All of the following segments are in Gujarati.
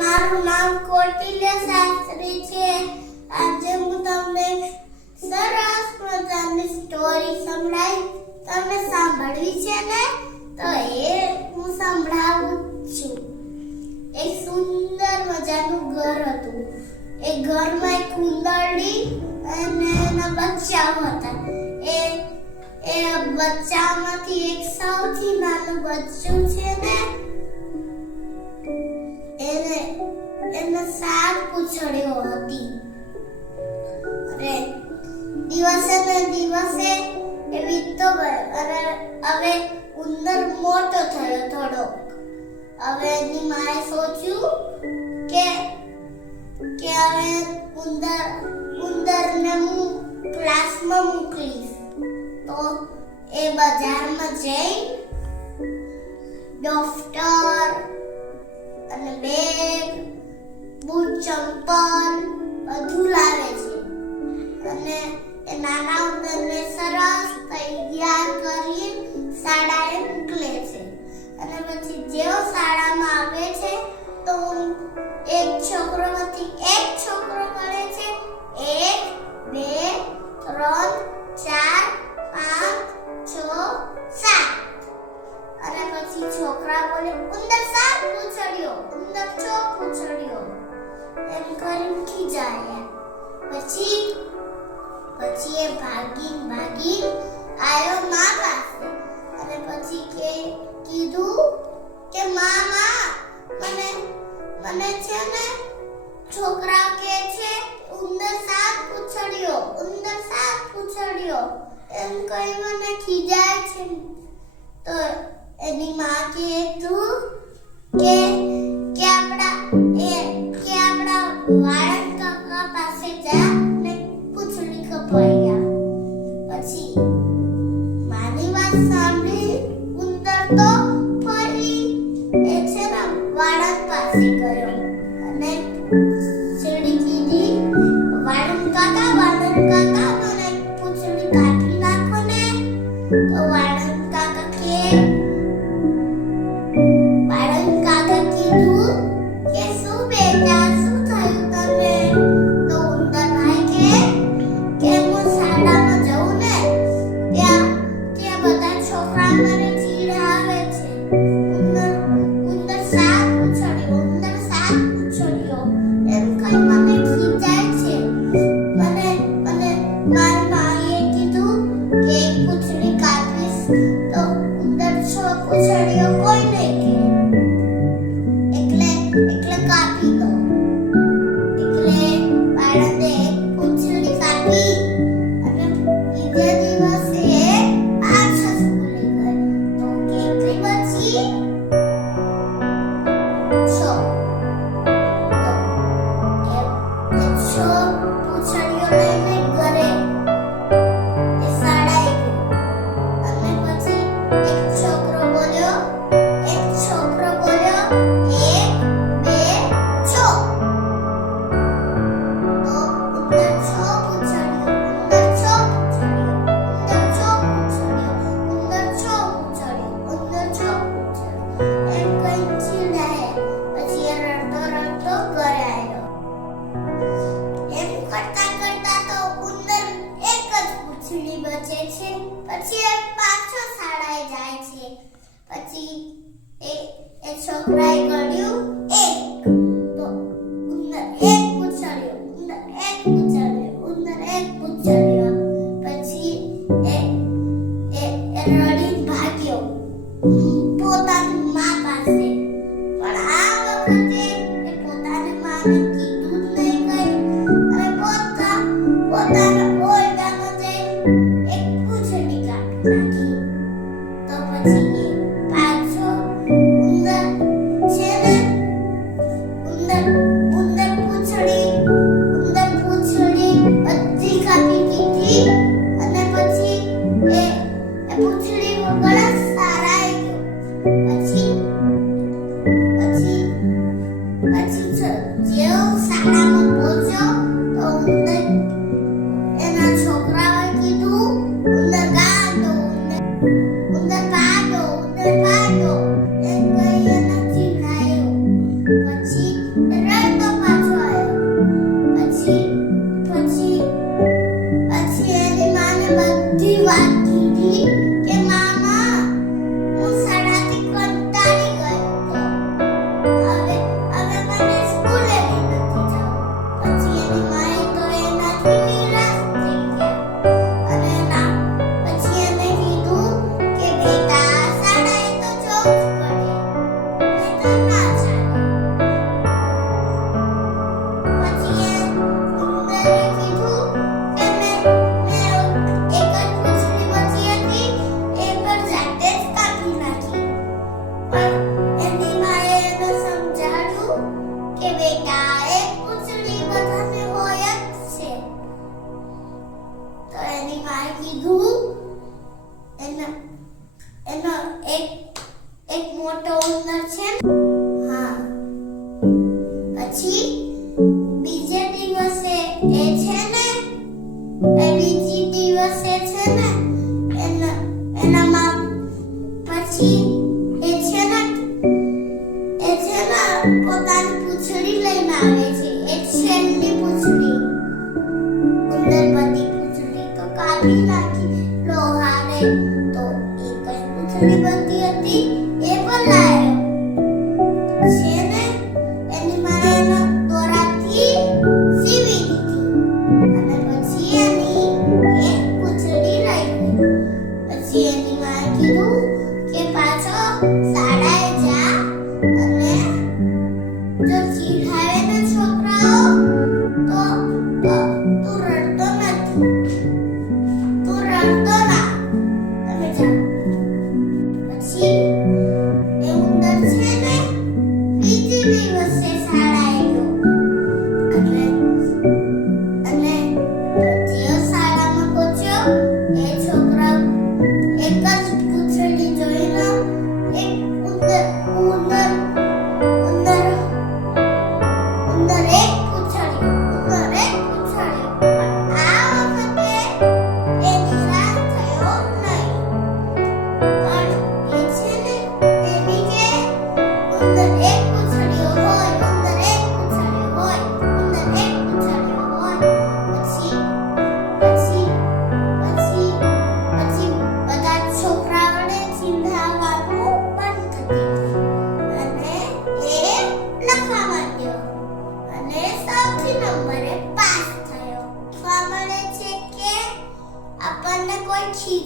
મારું નામ કૌટિલ્ય શાસ્ત્રી છે. આજે હું તમને સરસ મજાની સ્ટોરી સંભળાવી તમે સાંભળવી છે ને, તો એ હું સંભળાવું છું. એક સુંદર મજાનું ઘર હતું. એ ઘરમાં એક કુંદરડી અને એના બચ્ચાઓ હતા. એ એ બચ્ચામાંથી એક સૌથી નાનું બચ્ચું છે ને એને સાત પૂંછડીઓ હતી. અને દિવસે ને દિવસે એ વીતતો ગયો. અને હવે ઉંદર મોટો થયો થોડો હવે એની માએ સોચ્યું કે કે હવે ઉંદર, ઉંદરને હું ક્લાસમાં મોકલીશ. તો એ બજારમાં જઈ ડોક્ટર અને બેગ બૂટ, ચંપલ બધું લાવે છે. અને એ નાના ઉંદરને સરસ તૈયાર કરી શાળાએ મોકલે છે. અને પછી જેવો શાળામાં આવે છે, તો એક છોકરોમાંથી કરીને ખીજાય પછી પછી એ ભાગી ભાગી આયો મા પાસે. અને પછી કે, કીધું કે મા મા મને મને છે ને છોકરા કે છે, ઉંદર સાત પૂછડ્યો, ઉંદર સાત પૂછડ્યો. એમ કઈ મને ખીજાય છે. તો એની માં કે તું કે વાળંદ પાસે 地。પોતાની પૂંછડી લઈને આવે છે. એક શેરની પૂંછડી.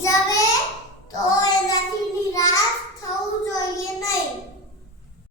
પાસ